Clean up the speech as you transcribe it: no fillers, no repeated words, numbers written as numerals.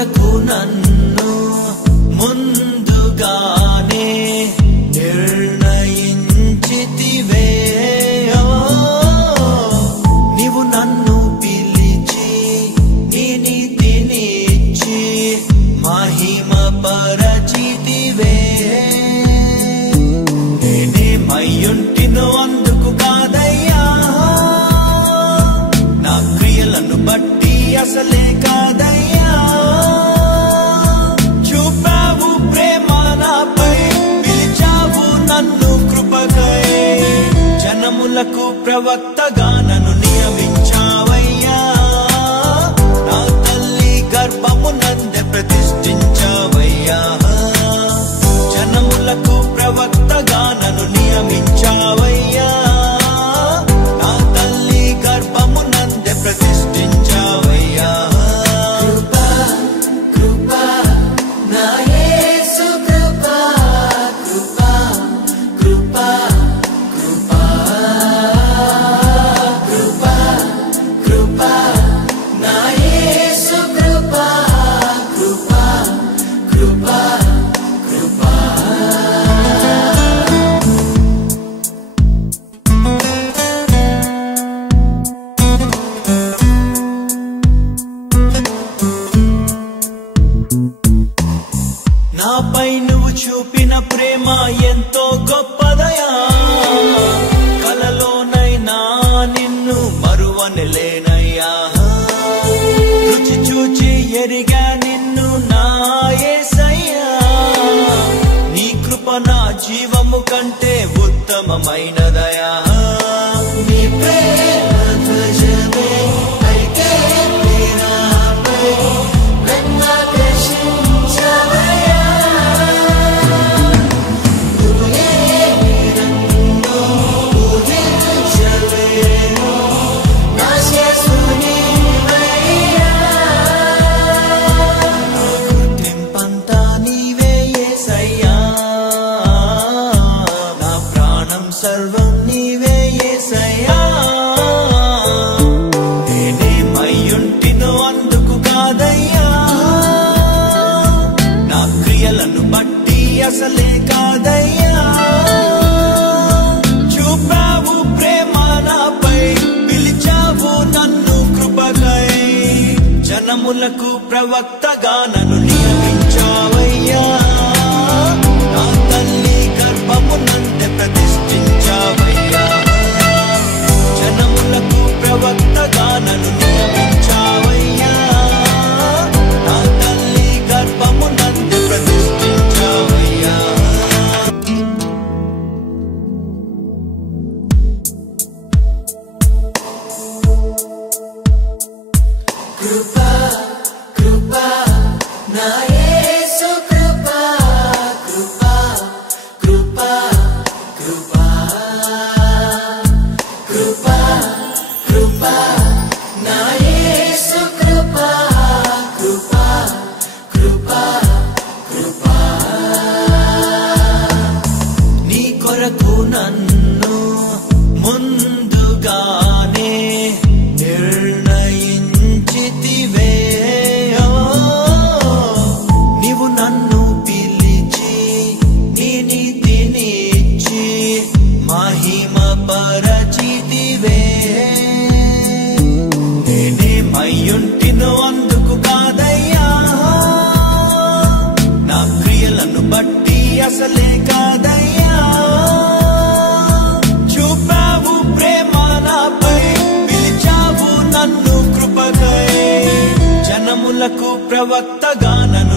కొరకు నన్ను ముందుగానే నిర్ణయించితివే. నీవు నన్ను పిలిచి నీ నీతినిచ్చి మహిమ పరచితివే. నేనేమయ్యుంటినో అందుకు కాదయ్యా, నా క్రియలను బట్టి అసలే కాదయ్యా. చూపావు ప్రేమ నాపై, పిలిచావు నన్ను కృపకై. జనములకు ప్రవక్తగా నన్ను నియమించావయ్యా. నా తల్లి గర్భమునందే ప్రతిష్ఠించావయ్యా. జనములకు ప్రవక్తగా నన్ను నియమించావయ్యా. నా తల్లి గర్భమునందే ప్రతిష్ఠించావయ్యా. కృపా కృపా నా యేసు కృపా, కృపా కృపా కృపా, కృపా కృపా నా యేసు కృపా, కృపా కృపా కృపా. నాపై నువ్వు చూపిన ప్రేమ ఎంతో గొప్పదయా. కలలోనైనా నిన్ను మరువనలేనయ్యా. రుచి చూచి ఎరిగా నిన్ను నా యేసయ్యా. నీ కృప నా జీవము కంటే ఉత్తమమైనదయా. నీ ప్రేమ ధ్వజమే అయితే నాపై నన్నాకర్షించవయ్యా. నువ్వు లేని నన్ను ఊహించలేను, నా యేసు నీవయ్యా. నా గుర్తింపంతా నీవే యేసయ్యా. నా ప్రాణం సర్వం నీవే యేసయ్యా. నేనేమయ్యుంటినో అందుకు కాదయ్యా, నా క్రియలను బట్టి అసలే కాదయ్యా. చూపావు ప్రేమ నాపై, పిలిచావు నన్ను కృపకై. జనములకు ప్రవక్తగా నన్ను నియమించావయ్యా. నా తల్లి గర్భమునందే ప్రతిష్ఠించావయ్యా. జనములకు ప్రవక్తగా నన్ను నియమించావయ్యా. నా తల్లి గర్భమునందే ప్రతిష్ఠించావయ్యా. కృపా కృపా నా యేసు కృపా, కృపా కృపా కృపా, కృపా కృపా నా యేసు కృపా, కృపా కృపా కృపా. నీ కొరకు నన్ను ముందుగానే నిర్ణయించితివే. నీవు నన్ను పిలిచి నీ నీతినిచ్చి మహిమ పరచితివే. నేనేమయ్యుంటినో అందుకు కాదయ్యా, నా క్రియలను బట్టి అసలే కాదయ్యా. చూపావు ప్రేమ నాపై, పిలిచావు నన్ను కృపకై. జనములకు ప్రవక్తగా నన్ను